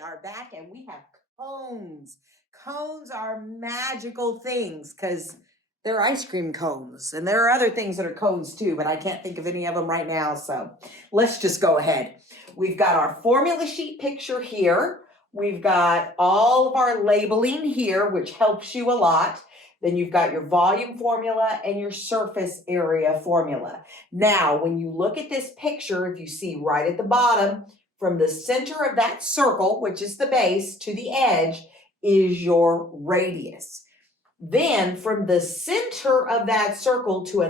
are back and we have cones. Cones are magical things because they're ice cream cones, and there are other things that are cones too, but I can't think of any of them right now. So let's just go ahead. We've got our formula sheet picture here. We've got all of our labeling here, which helps you a lot. Then you've got your volume formula and your surface area formula. Now, when you look at this picture, if you see right at the bottom, from the center of that circle, which is the base, to the edge is your radius. Then from the center of that circle to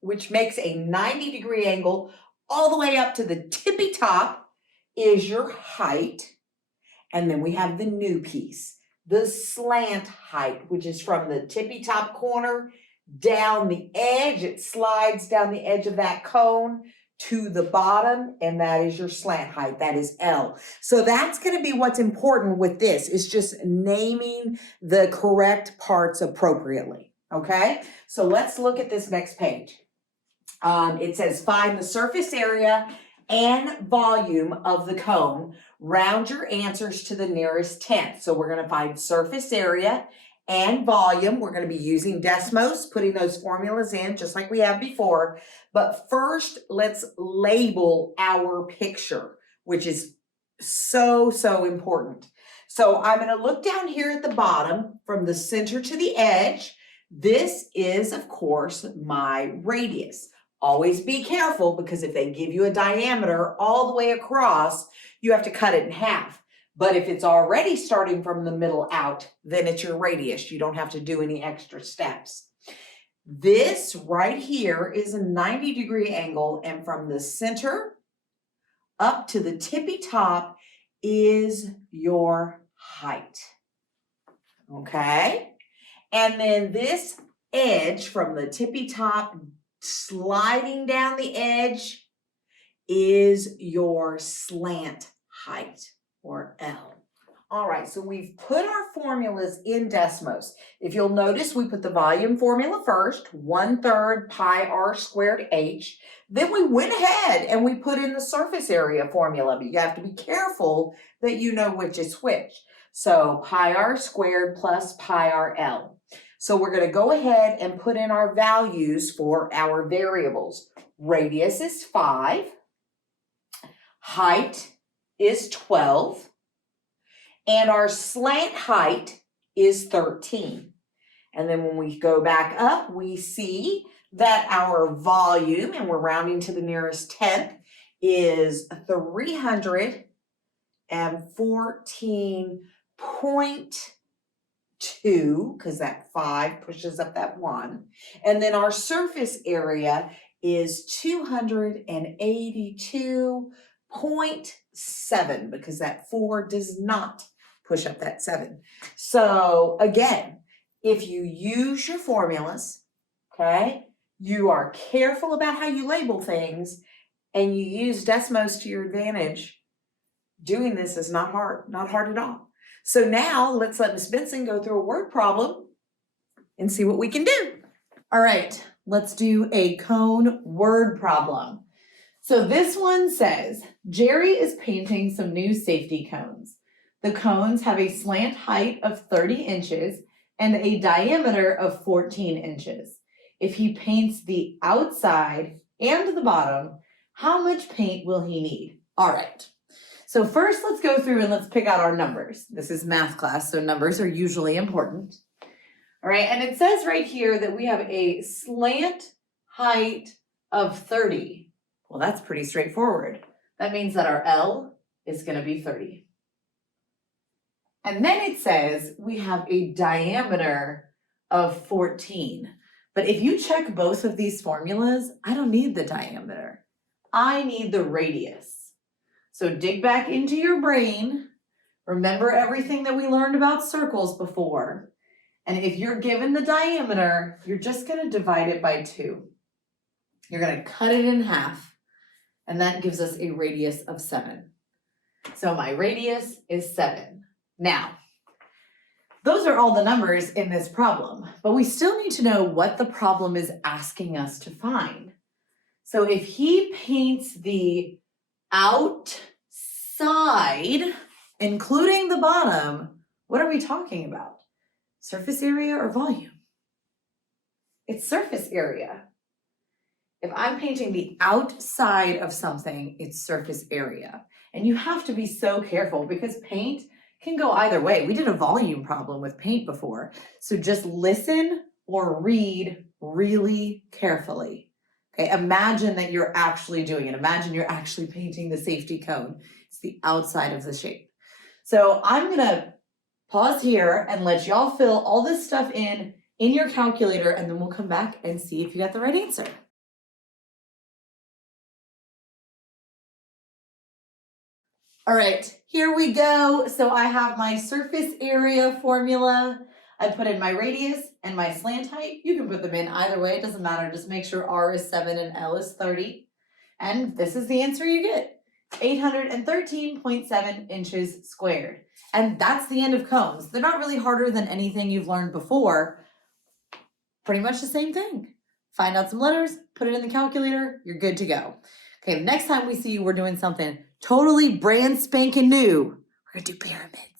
which makes a 90-degree angle all the way up to the tippy top is your height. And then we have the new piece, the slant height, which is from the tippy top corner down the edge. It slides down the edge of that cone to the bottom, and that is your slant height. That is L. So that's going to be what's important with this, is just naming the correct parts appropriately. Okay, so let's look at this next page. It says find the surface area and volume of the cone. Round your answers to the nearest tenth. So we're going to find surface area and volume. We're going to be using Desmos, putting those formulas in just like we have before. But first, let's label our picture, which is so important. So I'm going to look down here at the bottom from the center to the edge. This is, of course, my radius. Always be careful, because if they give you a diameter all the way across, you have to cut it in half. But if it's already starting from the middle out, then it's your radius. You don't have to do any extra steps. This right here is a 90-degree angle, and from the center up to the tippy top is your height. Okay? And then this edge from the tippy top sliding down the edge is your slant height, or L. All right, so we've put our formulas in Desmos. If you'll notice, we put the volume formula first, 1/3 pi r squared h. Then we went ahead and we put in the surface area formula, but you have to be careful that you know which is which. So pi r squared plus pi r L. So we're going to go ahead and put in our values for our variables. Radius is 5. Height is 12. And our slant height is 13. And then when we go back up, we see that our volume, and we're rounding to the nearest tenth, is 314.2, because that 5 pushes up that 1. And then our surface area is 282.7, because that 4 does not push up that 7. So again, if you use your formulas, okay, you are careful about how you label things, and you use Desmos to your advantage, doing this is not hard at all. So now let's let Ms. Benson go through a word problem and see what we can do. All right, let's do a cone word problem. So this one says, Jerry is painting some new safety cones. The cones have a slant height of 30 inches and a diameter of 14 inches. If he paints the outside and the bottom, how much paint will he need? All right. So first, let's go through and let's pick out our numbers. This is math class, so numbers are usually important. All right, and it says right here that we have a slant height of 30. Well, that's pretty straightforward. That means that our L is going to be 30. And then it says we have a diameter of 14. But if you check both of these formulas, I don't need the diameter. I need the radius. So dig back into your brain. Remember everything that we learned about circles before. And if you're given the diameter, you're just going to divide it by 2. You're going to cut it in half. And that gives us a radius of 7. So my radius is 7. Now, those are all the numbers in this problem, but we still need to know what the problem is asking us to find. So if he paints the outside including the bottom, what are we talking about? Surface area or volume? It's surface area. If I'm painting the outside of something, it's surface area. And you have to be so careful because paint can go either way. We did a volume problem with paint before. So just listen or read really carefully. Okay, imagine that you're actually doing it. Imagine you're actually painting the safety cone. It's the outside of the shape. So I'm gonna pause here and let y'all fill all this stuff in your calculator, and then we'll come back and see if you got the right answer. All right, here we go. So I have my surface area formula. I put in my radius and my slant height. You can put them in either way, it doesn't matter. Just make sure R is 7 and L is 30. And this is the answer you get. 813.7 inches squared. And that's the end of cones. They're not really harder than anything you've learned before. Pretty much the same thing. Find out some letters, put it in the calculator, you're good to go. Okay, next time we see you, we're doing something totally brand spanking new. We're gonna do pyramids.